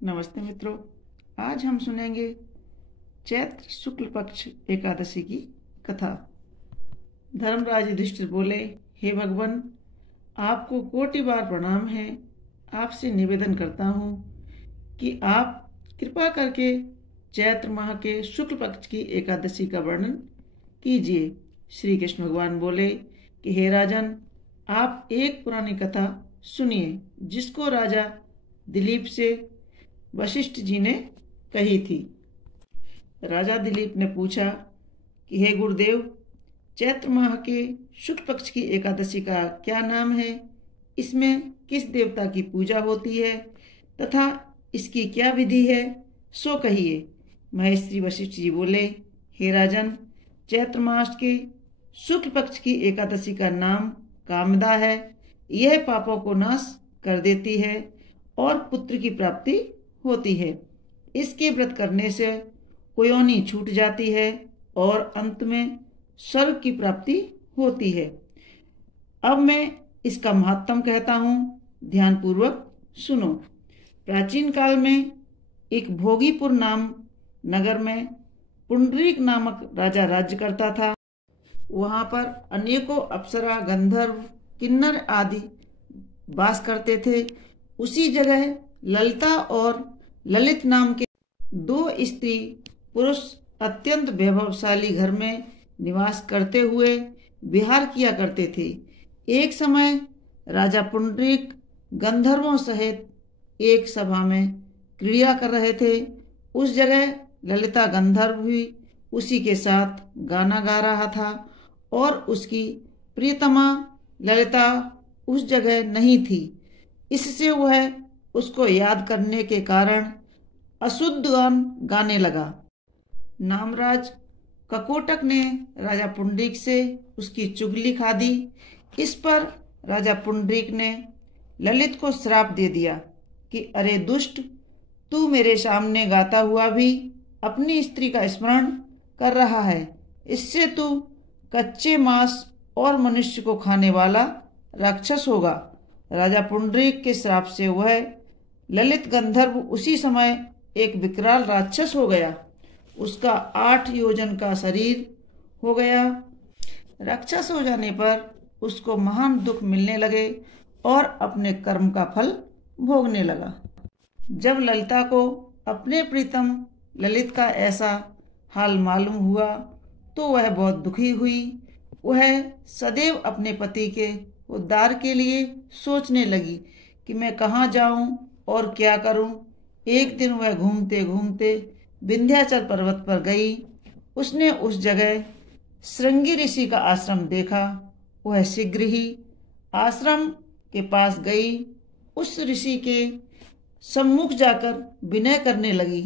नमस्ते मित्रों। आज हम सुनेंगे चैत्र शुक्ल पक्ष एकादशी की कथा। धर्मराज युधिष्ठिर बोले, हे भगवान, आपको कोटि बार प्रणाम है। आपसे निवेदन करता हूँ कि आप कृपा करके चैत्र माह के शुक्ल पक्ष की एकादशी का वर्णन कीजिए। श्री कृष्ण भगवान बोले कि हे राजन, आप एक पुरानी कथा सुनिए जिसको राजा दिलीप से वशिष्ठ जी ने कही थी। राजा दिलीप ने पूछा कि हे गुरुदेव, चैत्र माह के शुक्ल पक्ष की एकादशी का क्या नाम है? इसमें किस देवता की पूजा होती है तथा इसकी क्या विधि है, सो कहिए। महेश्वरी वशिष्ठ जी बोले, हे राजन, चैत्र मास के शुक्ल पक्ष की एकादशी का नाम कामदा है। यह पापों को नाश कर देती है और पुत्र की प्राप्ति होती है। इसके व्रत करने से योनि छूट जाती है और अंत में स्वर्ग की प्राप्ति होती है। अब मैं इसका महात्म कहता हूँ, ध्यान पूर्वक सुनो। प्राचीन काल में एक भोगीपुर नाम नगर में पुंडरीक नामक राजा राज्य करता था। वहां पर अनेकों अप्सरा, गंधर्व, किन्नर आदि वास करते थे। उसी जगह ललिता और ललित नाम के दो स्त्री पुरुष अत्यंत वैभवशाली घर में निवास करते हुए विहार किया करते थे। एक समय राजा पुंडरीक गंधर्वों सहित एक सभा में क्रीड़ा कर रहे थे। उस जगह ललिता गंधर्व भी उसी के साथ गाना गा रहा था और उसकी प्रियतमा ललिता उस जगह नहीं थी। इससे वह उसको याद करने के कारण अशुद्ध गान गाने लगा। नामराज ककोटक ने राजा पुंडरीक से उसकी चुगली खा दी। इस पर राजा पुंडरीक ने ललित को श्राप दे दिया कि अरे दुष्ट, तू मेरे सामने गाता हुआ भी अपनी स्त्री का स्मरण कर रहा है। इससे तू कच्चे मांस और मनुष्य को खाने वाला राक्षस होगा। राजा पुंडरीक के श्राप से वह ललित गंधर्व उसी समय एक विकराल राक्षस हो गया। उसका 8 योजन का शरीर हो गया। राक्षस हो जाने पर उसको महान दुख मिलने लगे और अपने कर्म का फल भोगने लगा। जब ललिता को अपने प्रीतम ललित का ऐसा हाल मालूम हुआ तो वह बहुत दुखी हुई। वह सदैव अपने पति के उद्धार के लिए सोचने लगी कि मैं कहाँ जाऊं और क्या करूं। एक दिन वह घूमते घूमते विंध्याचल पर्वत पर गई। उसने उस जगह श्रृंगी ऋषि का आश्रम देखा। वह शीघ्र ही आश्रम के पास गई। उस ऋषि के सम्मुख जाकर विनय करने लगी।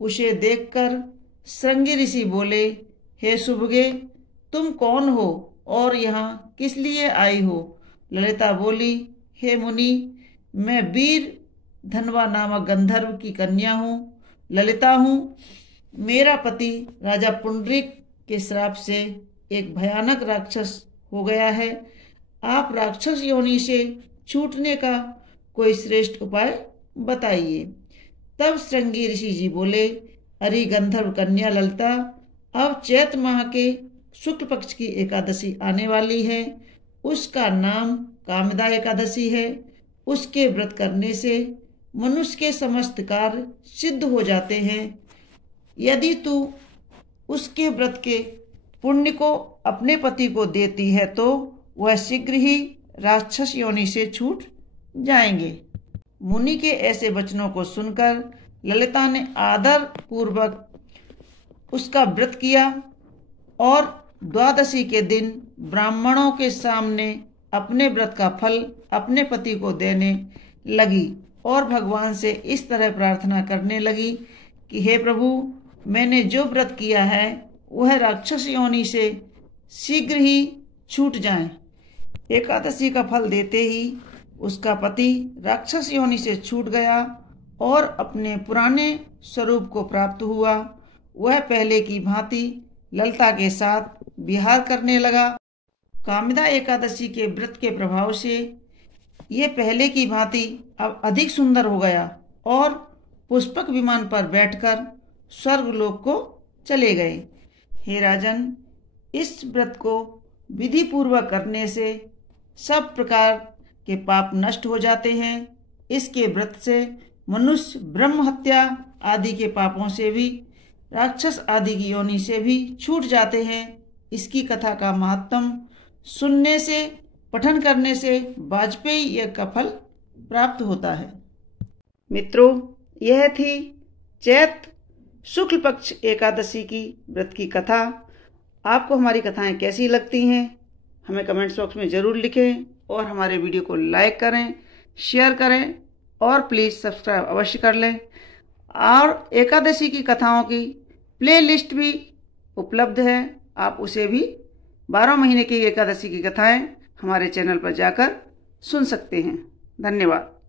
उसे देखकर श्रृंगी ऋषि बोले, हे सुभगे, तुम कौन हो और यहाँ किस लिए आई हो? ललिता बोली, हे मुनि, मैं वीर धनवा नामक गंधर्व की कन्या हूँ, ललिता हूँ। मेरा पति राजा पुंडरीक के श्राप से एक भयानक राक्षस हो गया है। आप राक्षस योनि से छूटने का कोई श्रेष्ठ उपाय बताइए। तब श्रृंगी ऋषि जी बोले, अरे गंधर्व कन्या ललिता, अब चैत्र माह के शुक्ल पक्ष की एकादशी आने वाली है। उसका नाम कामदा एकादशी है। उसके व्रत करने से मनुष्य के समस्त कार्य सिद्ध हो जाते हैं। यदि तू उसके व्रत के पुण्य को अपने पति को देती है तो वह शीघ्र ही राक्षस योनि से छूट जाएंगे। मुनि के ऐसे वचनों को सुनकर ललिता ने आदर पूर्वक उसका व्रत किया और द्वादशी के दिन ब्राह्मणों के सामने अपने व्रत का फल अपने पति को देने लगी और भगवान से इस तरह प्रार्थना करने लगी कि हे प्रभु, मैंने जो व्रत किया है वह राक्षस योनि से शीघ्र ही छूट जाए। एकादशी का फल देते ही उसका पति राक्षस योनि से छूट गया और अपने पुराने स्वरूप को प्राप्त हुआ। वह पहले की भांति ललिता के साथ विहार करने लगा। कामदा एकादशी के व्रत के प्रभाव से ये पहले की भांति अब अधिक सुंदर हो गया और पुष्पक विमान पर बैठकर स्वर्गलोक को चले गए। हे राजन, इस व्रत को विधि पूर्वक करने से सब प्रकार के पाप नष्ट हो जाते हैं। इसके व्रत से मनुष्य ब्रह्म हत्या आदि के पापों से भी, राक्षस आदि की योनि से भी छूट जाते हैं। इसकी कथा का महात्म सुनने से, पठन करने से वाजपेयी यज्ञ का फल प्राप्त होता है। मित्रों, यह थी चैत्र शुक्ल पक्ष एकादशी की व्रत की कथा। आपको हमारी कथाएं कैसी लगती हैं हमें कमेंट्स बॉक्स में ज़रूर लिखें और हमारे वीडियो को लाइक करें, शेयर करें और प्लीज़ सब्सक्राइब अवश्य कर लें। और एकादशी की कथाओं की प्लेलिस्ट भी उपलब्ध है, आप उसे भी 12 महीने की एकादशी की कथाएं हमारे चैनल पर जाकर सुन सकते हैं। धन्यवाद।